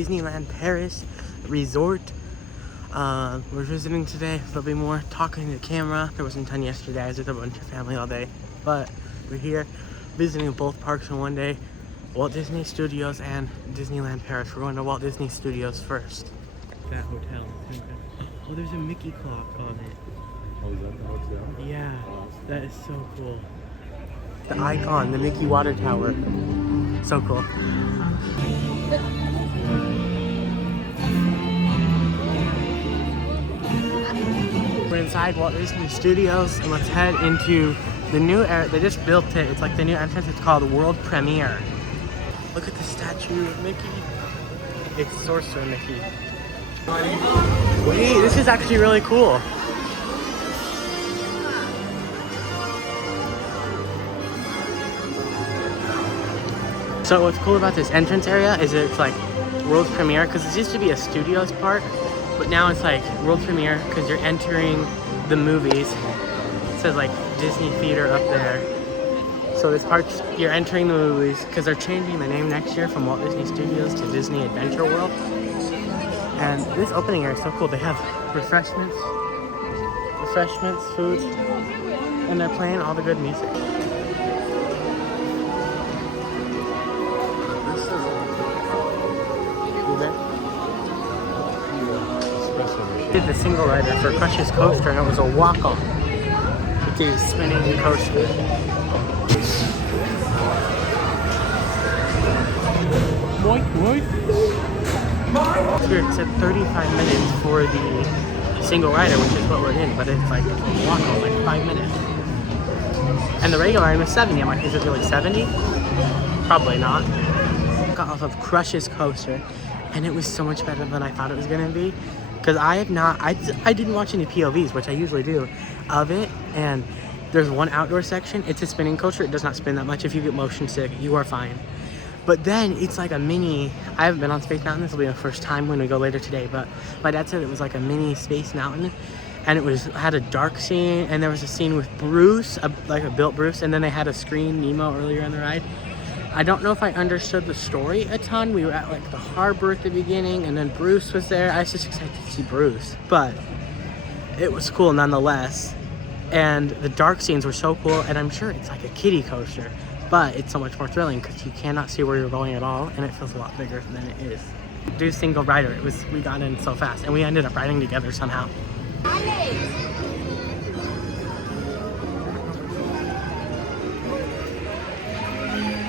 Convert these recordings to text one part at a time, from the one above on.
Disneyland Paris resort. We're visiting today. There'll be more talking to the camera. There wasn't a ton yesterday. I was with a bunch of family all day. But we're here visiting both parks in one day. Walt Disney Studios and Disneyland Paris. We're going to Walt Disney Studios first. That hotel. Oh, there's a Mickey clock on it. Oh, is that the hotel? Yeah, that is so cool. The icon, the Mickey water tower. So cool. We're inside Walt Disney Studios and let's head into the new area. They just built it. It's like the new entrance. It's called World Premiere. Look at the statue of Mickey. It's Sorcerer Mickey. Wait, this is actually really cool. So what's cool about this entrance area is it's like World Premiere, because this used to be a studios park, but now it's like World Premiere because you're entering the movies. It says like Disney Theater up there. So this park, you're entering the movies because they're changing the name next year from Walt Disney Studios to Disney Adventure World. And this opening area is so cool. They have refreshments, food, and they're playing all the good music. Did the single rider for Crush's coaster, and it was a walk-on with the spinning coaster. Here it said 35 minutes for the single rider, which is what we're in, but it's like a walk-on, like 5 minutes. And the regular ride was 70. I'm like, is it really 70? Probably not. Got off of Crush's coaster, and it was so much better than I thought it was gonna be. Because I didn't watch any POVs, which I usually do, of it. And there's one outdoor section. It's a spinning coaster. It does not spin that much. If you get motion sick, you are fine. But then it's like a mini, I haven't been on Space Mountain. This will be my first time when we go later today. But my dad said it was like a mini Space Mountain. And it had a dark scene. And there was a scene with Bruce, like a built Bruce. And then they had a screen Nemo earlier in the ride. I don't know if I understood the story a ton. We were at like the harbor at the beginning, and then Bruce was there. I was just excited to see Bruce, but it was cool nonetheless. And the dark scenes were so cool, and I'm sure it's like a kiddie coaster, but it's so much more thrilling because you cannot see where you're going at all, and it feels a lot bigger than it is. Do single rider. We got in so fast, and we ended up riding together somehow.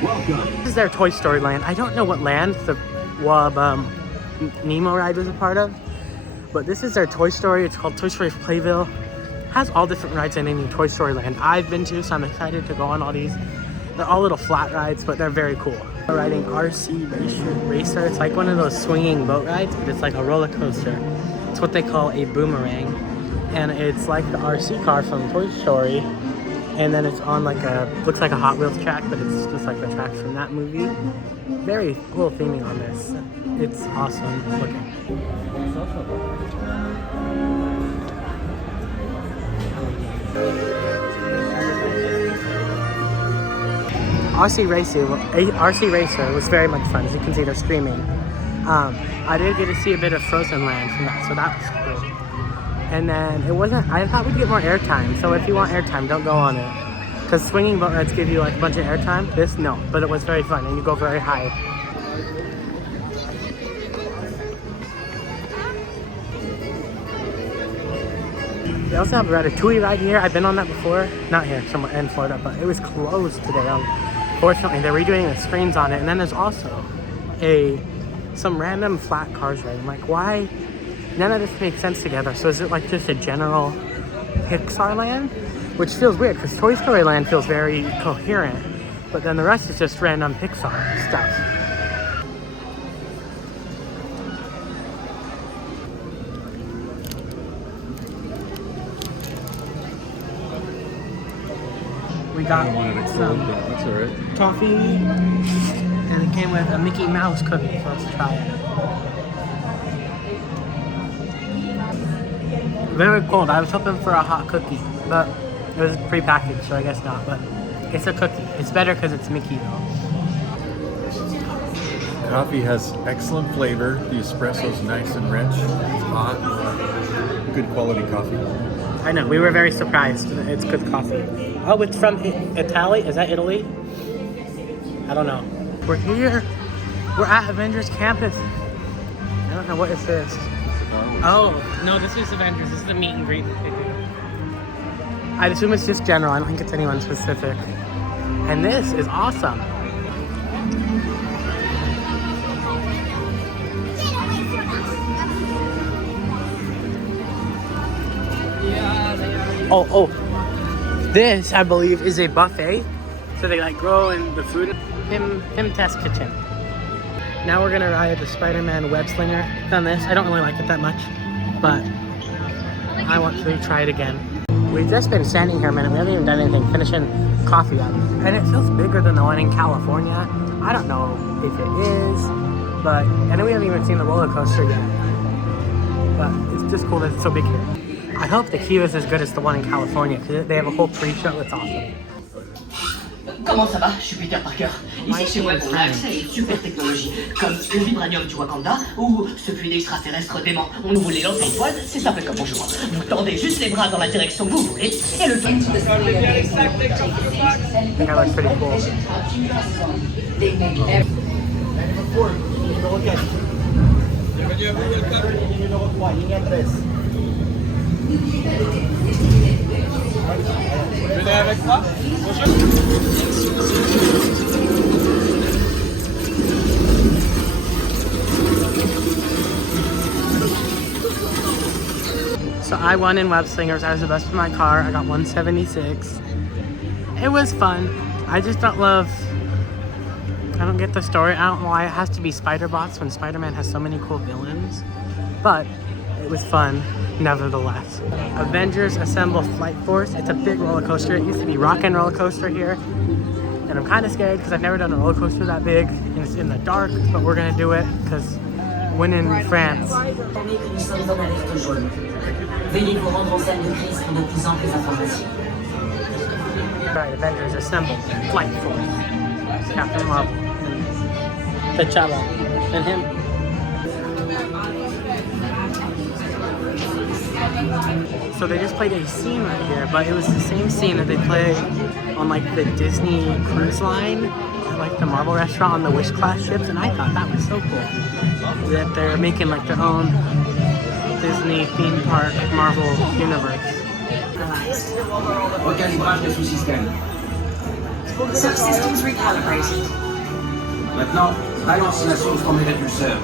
Welcome. This is their Toy Story land. I don't know what land the Nemo ride was a part of, but this is their Toy Story. It's called Toy Story Playville. Has all different rides in any Toy Story land I've been to, so I'm excited to go on all these. They're all little flat rides, but they're very cool. We're riding RC Racer. It's like one of those swinging boat rides, but it's like a roller coaster. It's what they call a boomerang, and it's like the RC car from Toy Story. And then it's on like looks like a Hot Wheels track, but it's just like the track from that movie. Very cool theming on this. It's awesome looking. RC Racer was very much fun. As you can see, they're screaming. I did get to see a bit of Frozen Land from that, so that was cool. And then I thought we'd get more airtime. So if you want airtime, don't go on it. Because swinging boat rides give you like a bunch of airtime. This, no. But it was very fun and you go very high. They also have a Ratatouille ride here. I've been on that before. Not here, somewhere in Florida, but it was closed today. Unfortunately, they're redoing the screens on it. And then there's also some random flat cars ride. I'm like, why? None of this makes sense together. So is it like just a general Pixar land? Which feels weird because Toy Story Land feels very coherent. But then the rest is just random Pixar stuff. We got some coffee, and it came with a Mickey Mouse cookie, so let's try it. Very cold. I was hoping for a hot cookie, but it was pre-packaged, so I guess not. But it's a cookie. It's better because it's Mickey, though. coffee has excellent flavor. The espresso's nice and rich. It's hot. Good quality coffee. I know, we were very surprised. It's good coffee. Oh, it's from Italy? Is that Italy? I don't know. We're here. We're at Avengers Campus. I don't know, what is this? Oh, no, this is Avengers. This is a meet and greet that they do. I assume it's just general. I don't think it's anyone specific. And this is awesome. Oh, this I believe is a buffet. So they like grow in the food. Him test kitchen. Now we're gonna ride the Spider-Man web slinger. Done this. I don't really like it that much, but I want to try it again. We've just been standing here a minute. We haven't even done anything. Finishing coffee up, and it feels bigger than the one in California. I don't know if it is, but I know we haven't even seen the roller coaster yet. But it's just cool that it's so big here. I hope the queue is as good as the one in California because they have a whole pre-show. It's awesome. Comment ça va? Je suis Peter Parker. Ici chez moi, on a accès à une super technologie, comme le vibranium du Wakanda ou ce puits d'extraterrestres dément. On ouvre les lampes étoiles, c'est simple comme bonjour. Vous tendez juste les bras dans la direction que vous voulez et le I think that looks pretty cool. Venez avec moi. So I won in web slingers. I was the best in my car. I got 176. It was fun. I just don't get the story. I don't know why it has to be spider bots when Spider-Man has so many cool villains. But it was fun, nevertheless. Avengers Assemble Flight Force. It's a big roller coaster. It used to be Rock and Roller Coaster here. And I'm kind of scared because I've never done a roller coaster that big. And it's in the dark, but we're going to do it because when in France. Veuillez vous rendre en salle de crise pour de plus amples informations. Right, Avengers Assemble Flight Force. Captain Marvel and T'Challa and him. So they just played a scene right here, but it was the same scene that they play on like the Disney cruise line, or, like the Marvel restaurant on the Wish class ships, and I thought that was so cool that they're making like their own Disney theme park Marvel universe. Recalibrage de sous-système. Subsystems recalibrated. Maintenant, balance la source dans mes répulseurs.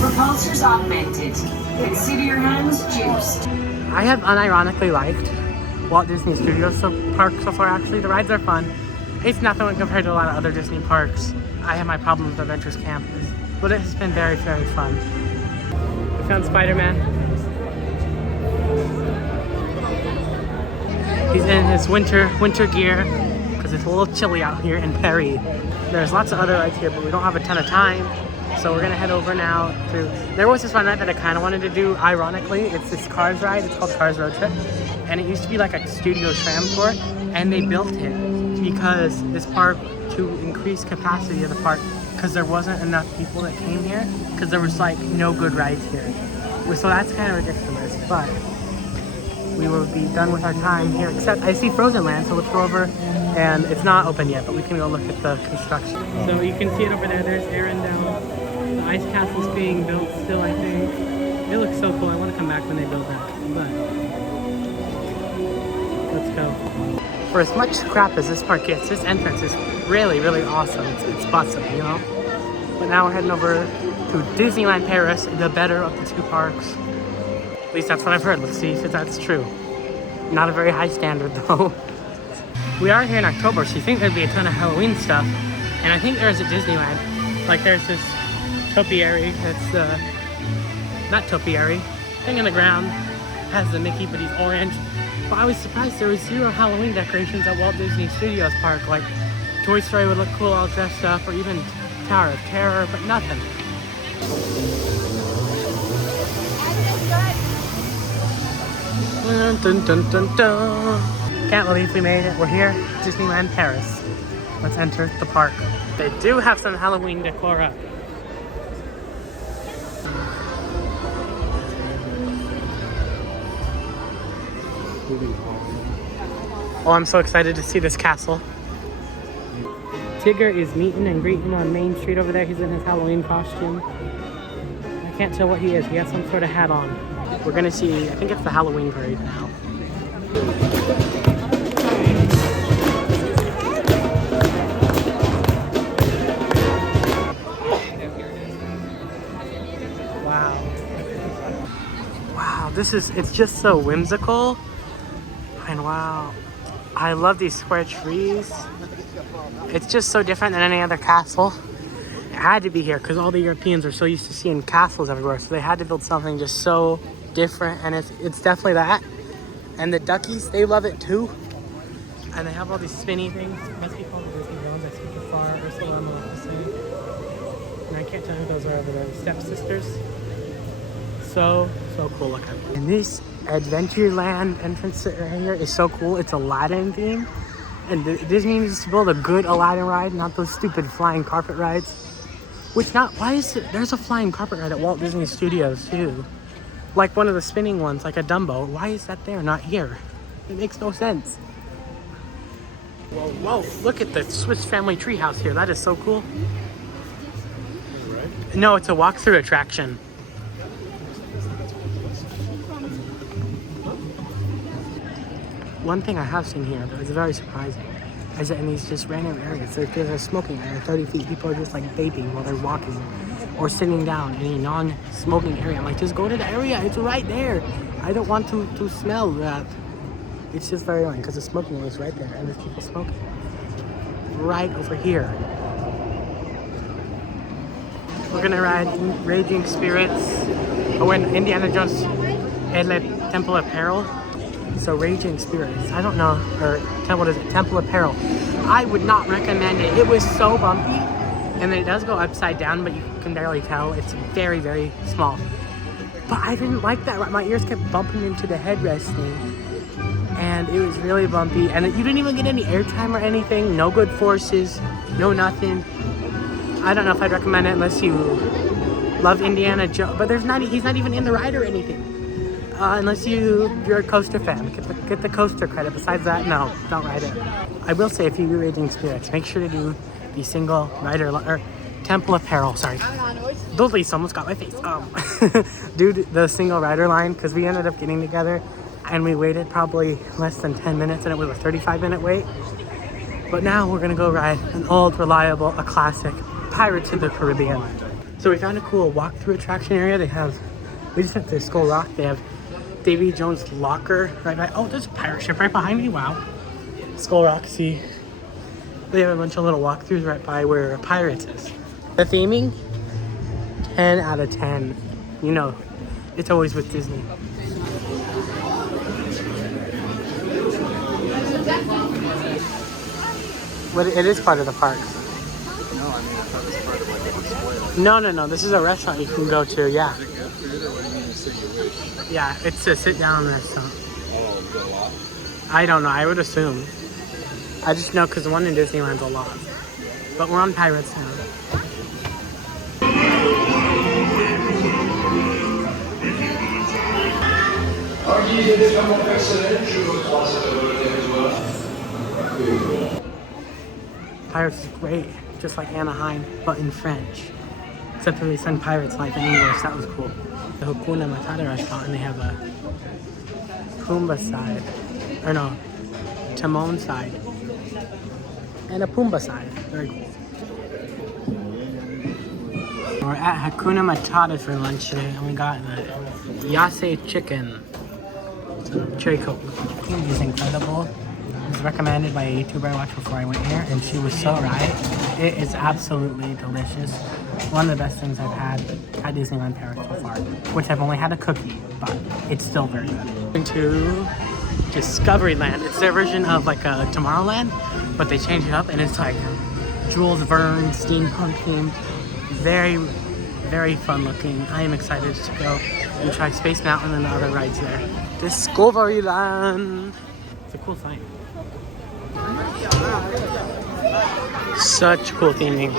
Repulsors augmented. Consider your hands juiced. I have unironically liked Walt Disney Studios park so far. Actually, the rides are fun. It's nothing when compared to a lot of other Disney parks. I have my problem with Adventures Campus, but it has been very, very fun. We found Spider-Man. He's in his winter gear because it's a little chilly out here in Paris. There's lots of other rides here, but we don't have a ton of time. So we're gonna head over now to, there was this one ride that I kind of wanted to do, ironically. It's this Cars ride, it's called Cars Road Trip. And it used to be like a studio tram tour, and they built it because this park, to increase capacity of the park, because there wasn't enough people that came here, because there was like no good rides here. So that's kind of ridiculous, but we will be done with our time here, except I see Frozen Land, so let's go over, and it's not open yet, but we can go look at the construction. So you can see it over there, there's Arendelle. The ice castle's being built still, I think. It looks so cool, I want to come back when they build that, but let's go. For as much crap as this park gets, this entrance is really, really awesome. It's bustling, you know? But now we're heading over to Disneyland Paris, the better of the two parks. At least that's what I've heard. Let's see if that's true. Not a very high standard though. We are here in October, so you think there'd be a ton of Halloween stuff. And I think there is at Disneyland. Like there's this topiary that's not topiary, thing in the ground. Has the Mickey, but he's orange. But I was surprised there was zero Halloween decorations at Walt Disney Studios Park. Like Toy Story would look cool all dressed up, or even Tower of Terror, but nothing. Dun, dun, dun, dun, dun. Can't believe we made it. We're here, Disneyland Paris. Let's enter the park. They do have some Halloween decor up. Oh, I'm so excited to see this castle. Tigger is meeting and greeting on Main Street over there. He's in his Halloween costume. I can't tell what he is. He has some sort of hat on. We're gonna see, I think it's the Halloween parade now. Wow. Wow, it's just so whimsical. And wow, I love these square trees. It's just so different than any other castle. It had to be here because all the Europeans are so used to seeing castles everywhere. So they had to build something just so different, and it's definitely that. And the duckies, they love it too. And they have all these spinny things. Must be called Disney Grounds. I speak afar, Ursula and Maleficent. And I can't tell who those are over there. The stepsisters. So cool looking. And this Adventureland entrance area is so cool. It's Aladdin theme. And Disney needs to build a good Aladdin ride, not those stupid flying carpet rides. There's a flying carpet ride at Walt Disney Studios too. Like one of the spinning ones, like a Dumbo. Why is that there, not here? It makes no sense. Whoa, look at the Swiss Family Treehouse here. That is so cool. No, it's a walkthrough attraction. One thing I have seen here that is very surprising is that in these just random areas, there's a smoking area 30 feet. People are just like vaping while they're walking or sitting down in a non-smoking area. I'm like, just go to the area. It's right there. I don't want to smell that. It's just very annoying because the smoking area is right there and there's people smoking right over here. We're gonna ride Raging Spirits. Oh, when Indiana Jones and the Temple of Peril. So Raging Spirits, I don't know, or what is it, Temple of Peril. I would not recommend it. It was so bumpy, and then it does go upside down, but you can barely tell. It's very, very small. But I didn't like that. My ears kept bumping into the headrest thing, and it was really bumpy. And you didn't even get any airtime or anything. No good forces, no nothing. I don't know if I'd recommend it unless you love Indiana Jones. But he's not even in the ride or anything. Unless you're a coaster fan, get the coaster credit. Besides that, no, don't ride it. I will say, if you do Raging Spirits, make sure to do the single rider or Temple of Peril. Sorry, those leads almost got my face. Do the single rider line because we ended up getting together and we waited probably less than 10 minutes and it was a 35-minute wait. But now we're gonna go ride an old, reliable, a classic, Pirates of the Caribbean. So we found a cool walkthrough attraction area. We just went to Skull Rock. They have Davy Jones' locker right by. Oh, there's a pirate ship right behind me. Wow. Skull Rock, see. They have a bunch of little walkthroughs right by where Pirates is. The theming, 10 out of 10. You know, it's always with Disney. But it is part of the park. No, I mean, I thought it was part of like what spoiled. No. This is a restaurant you can go to, yeah. Is it good food or what do you mean to say you wish? Yeah, it's a sit-down restaurant. Oh, good lot. I don't know, I would assume. I just know because the one in Disneyland's a lot. But we're on Pirates now. Pirates is great, just like Anaheim, but in French. Except for they send Pirates Life in English, that was cool. The Hakuna Matata restaurant, and they have a Pumbaa side, or no, Timon side, and a Pumbaa side. Very cool. We're at Hakuna Matata for lunch today, and we got the Yase chicken, cherry coke. The food is incredible. It was recommended by a YouTuber I watched before I went here, and she was so right. It is absolutely delicious. One of the best things I've had at Disneyland Paris so far, which I've only had a cookie, but it's still very good. Into Discoveryland. It's their version of like a Tomorrowland, but they changed it up, and it's like Jules Verne, steampunk themed. Very, very fun looking. I am excited to go and try Space Mountain and the other rides there. Discoveryland. It's a cool sign. Such cool theming.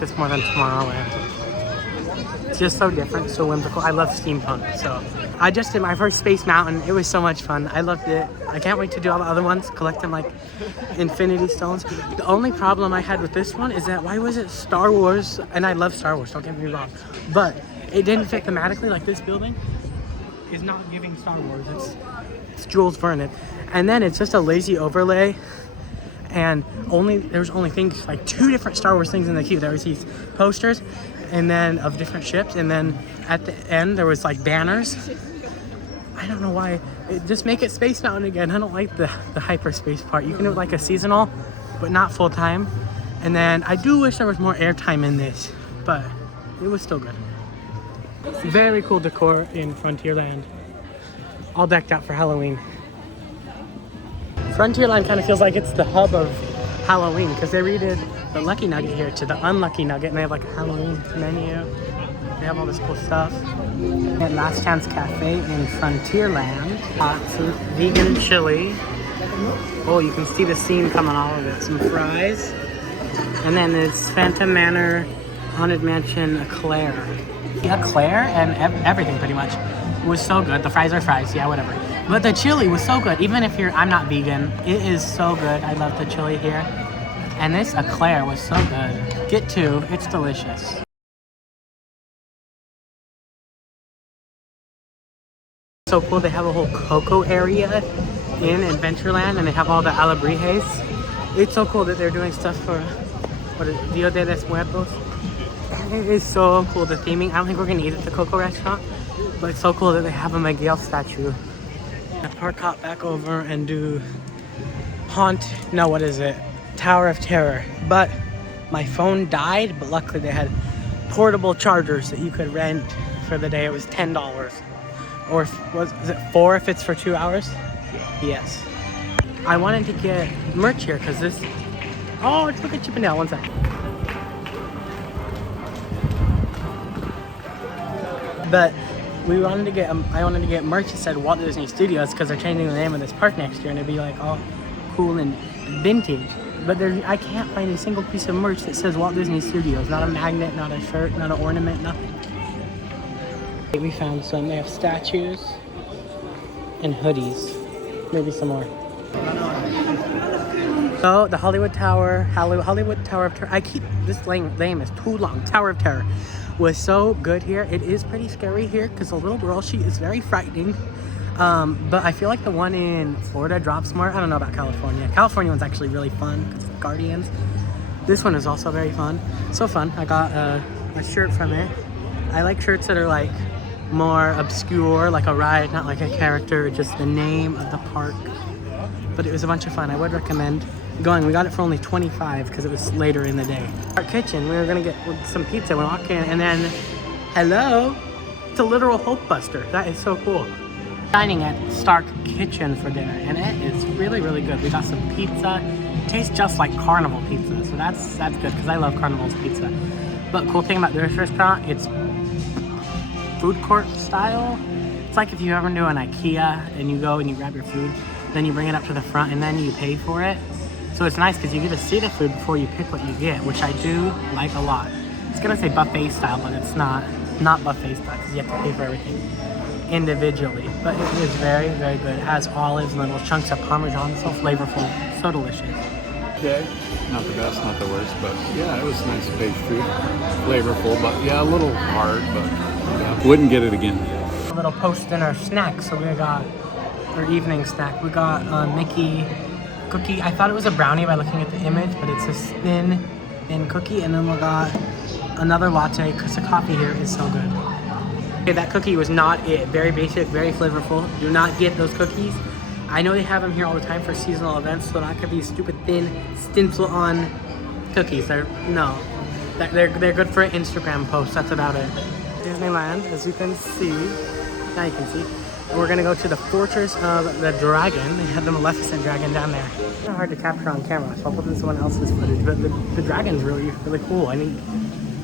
It's more than Tomorrowland. It's just so different, so whimsical. I love steampunk, so I just did my first Space Mountain. It was so much fun. I loved it. I can't wait to do all the other ones, collect them like Infinity Stones. The only problem I had with this one is that why was it Star Wars? And I love Star Wars, don't get me wrong, but it didn't fit thematically. Like this building is not giving Star Wars. It's Jules Verne, and then it's just a lazy overlay. And there's only things like 2 different Star Wars things in the queue. There was these posters, and then of different ships, and then at the end there was like banners. I don't know why. Just make it Space Mountain again. I don't like the hyperspace part. You can do it like a seasonal, but not full time. And then I do wish there was more airtime in this, but it was still good. Very cool decor in Frontierland. All decked out for Halloween. Frontierland kind of feels like it's the hub of Halloween because they redid the Lucky Nugget here to the Unlucky Nugget, and they have like a Halloween menu. They have all this cool stuff. At Last Chance Cafe in Frontierland, some vegan chili. Oh, you can see the steam coming off of it. Some fries. And then it's Phantom Manor, Haunted Mansion, Eclair. Eclair and everything pretty much. It was so good. The fries are fries, yeah, whatever. But the chili was so good. Even if I'm not vegan, it is so good. I love the chili here. And this eclair was so good. Get 2, it's delicious. So cool, they have a whole cocoa area in Adventureland, and they have all the alebrijes. It's so cool that they're doing stuff for, Dia de los Muertos. It is so cool, the theming. I don't think we're gonna eat at the Coco restaurant, but it's so cool that they have a Miguel statue. I park hop back over and do Tower of Terror. But my phone died, but luckily they had portable chargers that you could rent for the day. It was $10. Or is it 4 if it's for 2 hours? Yes. I wanted to get merch here because this... Oh, it's looking cheap and down. One sec. But I wanted to get merch that said Walt Disney Studios because they're changing the name of this park next year, and it'd be like all cool and vintage. But I can't find a single piece of merch that says Walt Disney Studios. Not a magnet, not a shirt, not an ornament, nothing. We found some. They have statues and hoodies. Maybe some more. So the Hollywood Tower of Terror. This name is too long. Tower of Terror was so good here. It is pretty scary here because the little girl, she is very frightening. But I feel like the one in Florida drops more. I don't know about California. California one's actually really fun because it's Guardians. This one is also very fun. So fun. I got a shirt from it. I like shirts that are like more obscure, like a ride, not like a character, just the name of the park. But it was a bunch of fun. I would recommend going. We got it for only $25 because it was later in the day. Our kitchen, we were gonna get some pizza. We walk in and then, hello, it's a literal Hope Buster. That is so cool. Dining at Stark Kitchen for dinner, and it is really, really good. We got some pizza. It tastes just like Carnival pizza, so that's good because I love Carnival's pizza. But cool thing about this restaurant, it's food court style. It's like if you ever do an IKEA and you go and you grab your food, then you bring it up to the front and then you pay for it. So it's nice because you get to see the food before you pick what you get, which I do like a lot. It's gonna say buffet style, but it's not buffet style because you have to pay for everything individually. But it is very, very good. It has olives and little chunks of Parmesan, so flavorful, so delicious. Okay, not the best, not the worst, but yeah, it was nice baked food, flavorful, but yeah, a little hard, but yeah, wouldn't get it again. A little post-dinner snack, so we got our evening snack. We got a Mickey cookie. I thought it was a brownie by looking at the image, but it's a thin cookie, and then we got another latte because the coffee here is so good. Okay, that cookie was not it. Very basic, very flavorful. Do not get those cookies. I know they have them here all the time for seasonal events, so not gonna be stupid thin stencil on cookies. They're good for an Instagram post. That's about it. Disneyland, as you can see. Now you can see. We're gonna go to the Fortress of the Dragon. They have the Maleficent dragon down there. It's kind of hard to capture on camera, so I'll put in someone else's footage. But the dragon's really, really cool. I think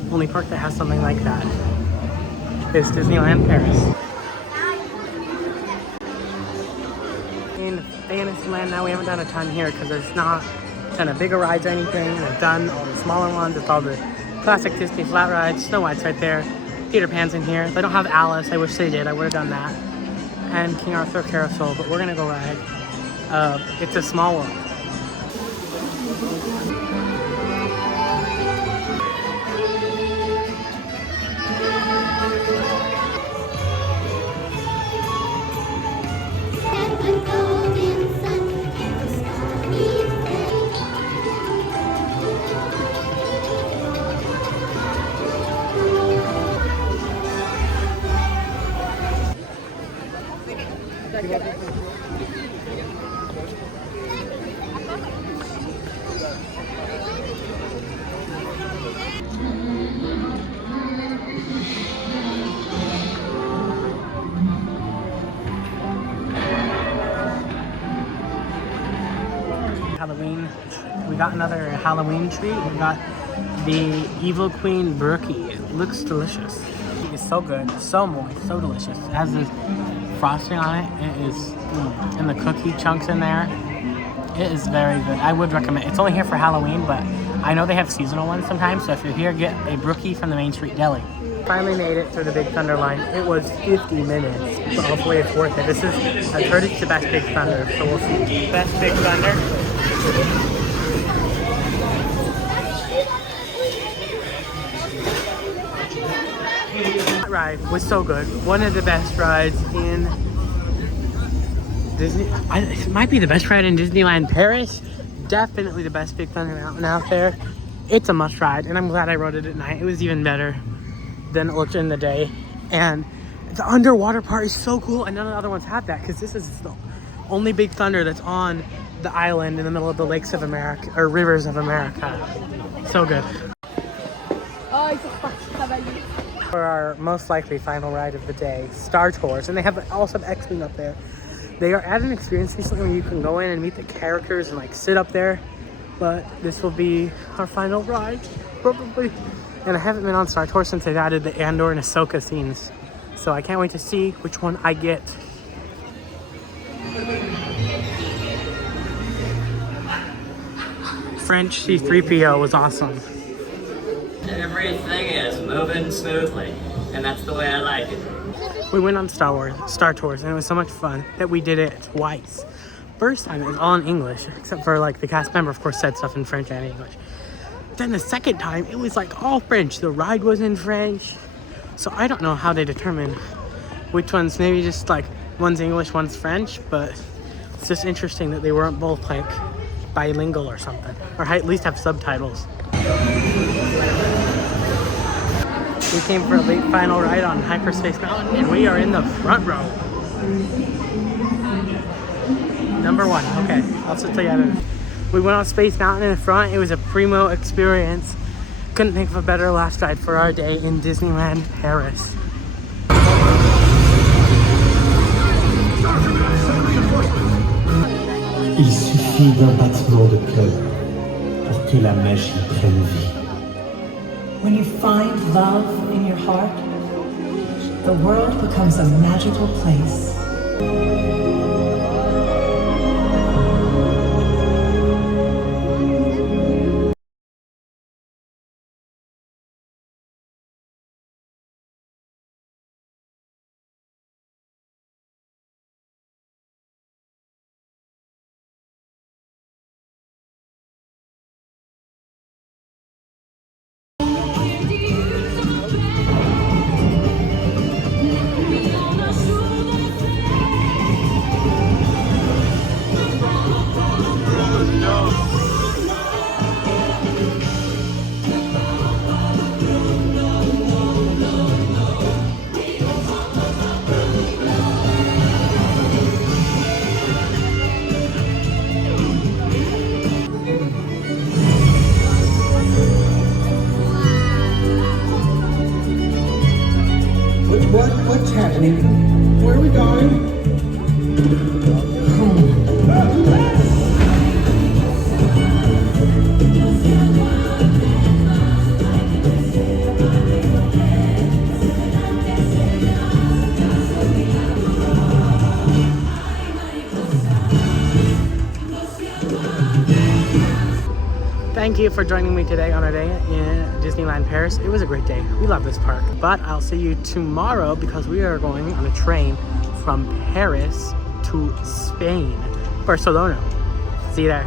the only park that has something like that is Disneyland Paris. In Fantasyland now, we haven't done a ton here because there's not ton of bigger rides or anything. I've done all the smaller ones. It's all the classic Disney flat rides. Snow White's right there. Peter Pan's in here. They don't have Alice. I wish they did. I would have done that. And King Arthur Carousel. But we're gonna go ride It's a Small World. Halloween. We got another Halloween treat. We got the Evil Queen Brookie. It looks delicious. It's so good, so moist, so delicious. It has this frosting on it. It is, and the cookie chunks in there. It is very good. I would recommend. It's only here for Halloween, but I know they have seasonal ones sometimes. So if you're here, get a Brookie from the Main Street Deli. Finally made it through the Big Thunder line. It was 50 minutes, but hopefully it's worth it. This is, I've heard it's the best Big Thunder, so we'll see. Best Big Thunder. That ride was so good. One of the best rides in Disney. It might be the best ride in Disneyland Paris. Definitely the best Big Thunder Mountain out there. It's a must ride, and I'm glad I rode it at night. It was even better than it looked in the day. And the underwater part is so cool, and none of the other ones have that, because this is the only Big Thunder that's on the island in the middle of the lakes of America, or rivers of America. So good. For our most likely final ride of the day, Star Tours, and they have also have X-Wing up there. They are at an experience recently where you can go in and meet the characters and like sit up there, but this will be our final ride, probably. And I haven't been on Star Tours since they've added the Andor and Ahsoka scenes, so I can't wait to see which one I get. French C-3PO was awesome. Everything is moving smoothly, and that's the way I like it. We went on Star Tours, and it was so much fun that we did it twice. First time it was all in English, except for like the cast member, of course, said stuff in French and English. Then the second time, it was like all French. The ride was in French, so I don't know how they determine which ones. Maybe just like one's English, one's French, but it's just interesting that they weren't both like bilingual or something, or at least have subtitles. We came for a late final ride on Hyperspace Mountain, and we are in the front row. Number one. Okay, I'll just tell you how to. We went on Space Mountain in the front. It was a primo experience. Couldn't think of a better last ride for our day in Disneyland Paris. Il suffit d'un battement de cœur pour que la magie prenne vie. When you find love in your heart, the world becomes a magical place. What's happening? Where are we going? Thank you for joining me today on our day in Disneyland Paris. It was a great day. We love this park. But I'll see you tomorrow because we are going on a train from Paris to Spain, Barcelona. See you there.